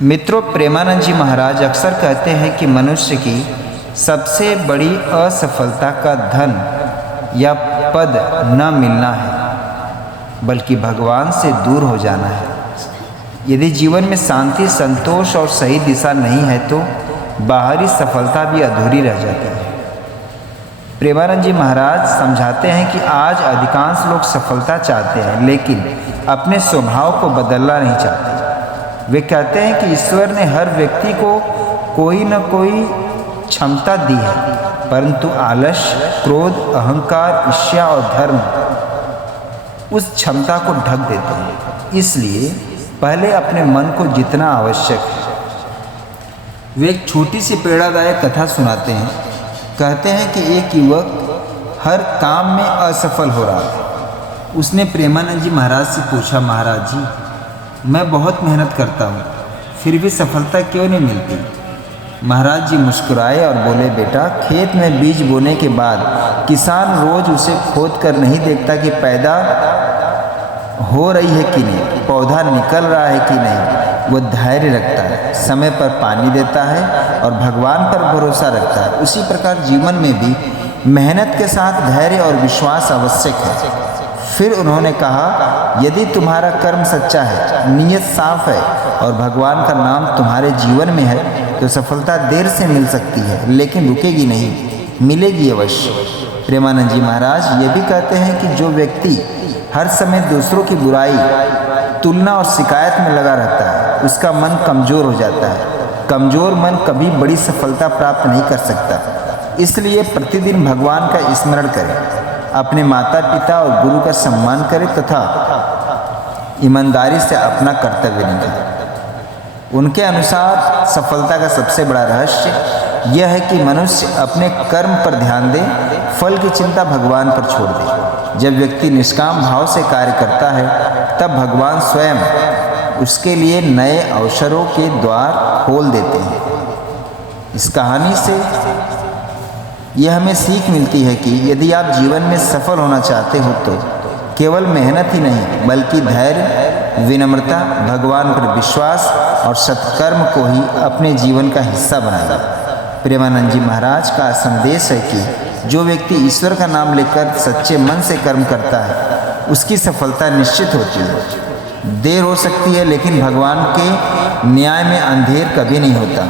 मित्रों, प्रेमानंद जी महाराज अक्सर कहते हैं कि मनुष्य की सबसे बड़ी असफलता का धन या पद न मिलना है, बल्कि भगवान से दूर हो जाना है। यदि जीवन में शांति, संतोष और सही दिशा नहीं है तो बाहरी सफलता भी अधूरी रह जाती है। प्रेमानंद जी महाराज समझाते हैं कि आज अधिकांश लोग सफलता चाहते हैं, लेकिन अपने स्वभाव को बदलना नहीं चाहते। वे कहते हैं कि ईश्वर ने हर व्यक्ति को कोई न कोई क्षमता दी है, परंतु आलस्य, क्रोध, अहंकार, ईर्ष्या और धर्म उस क्षमता को ढक देते हैं। इसलिए पहले अपने मन को जितना आवश्यक है। वे एक छोटी सी प्रेरणादायक कथा सुनाते हैं। कहते हैं कि एक युवक हर काम में असफल हो रहा था। उसने प्रेमानंद जी महाराज से पूछा, महाराज जी, मैं बहुत मेहनत करता हूँ, फिर भी सफलता क्यों नहीं मिलती? महाराज जी मुस्कुराए और बोले, बेटा, खेत में बीज बोने के बाद किसान रोज उसे खोद कर नहीं देखता कि पैदा हो रही है कि नहीं, पौधा निकल रहा है कि नहीं। वो धैर्य रखता है, समय पर पानी देता है और भगवान पर भरोसा रखता है। उसी प्रकार जीवन में भी मेहनत के साथ धैर्य और विश्वास आवश्यक है। फिर उन्होंने कहा, यदि तुम्हारा कर्म सच्चा है, नीयत साफ है और भगवान का नाम तुम्हारे जीवन में है तो सफलता देर से मिल सकती है, लेकिन रुकेगी नहीं, मिलेगी अवश्य। प्रेमानंद जी महाराज ये भी कहते हैं कि जो व्यक्ति हर समय दूसरों की बुराई, तुलना और शिकायत में लगा रहता है, उसका मन कमज़ोर हो जाता है। कमज़ोर मन कभी बड़ी सफलता प्राप्त नहीं कर सकता। इसलिए प्रतिदिन भगवान का स्मरण करें, अपने माता पिता और गुरु का सम्मान करें तथा ईमानदारी से अपना कर्तव्य निभाएं। उनके अनुसार सफलता का सबसे बड़ा रहस्य यह है कि मनुष्य अपने कर्म पर ध्यान दे, फल की चिंता भगवान पर छोड़ दे। जब व्यक्ति निष्काम भाव से कार्य करता है, तब भगवान स्वयं उसके लिए नए अवसरों के द्वार खोल देते हैं। इस कहानी से यह हमें सीख मिलती है कि यदि आप जीवन में सफल होना चाहते हो तो केवल मेहनत ही नहीं, बल्कि धैर्य, विनम्रता, भगवान पर विश्वास और सत्कर्म को ही अपने जीवन का हिस्सा बनाएं। प्रेमानंद जी महाराज का संदेश है कि जो व्यक्ति ईश्वर का नाम लेकर सच्चे मन से कर्म करता है, उसकी सफलता निश्चित होती है। देर हो सकती है, लेकिन भगवान के न्याय में अंधेर कभी नहीं होता।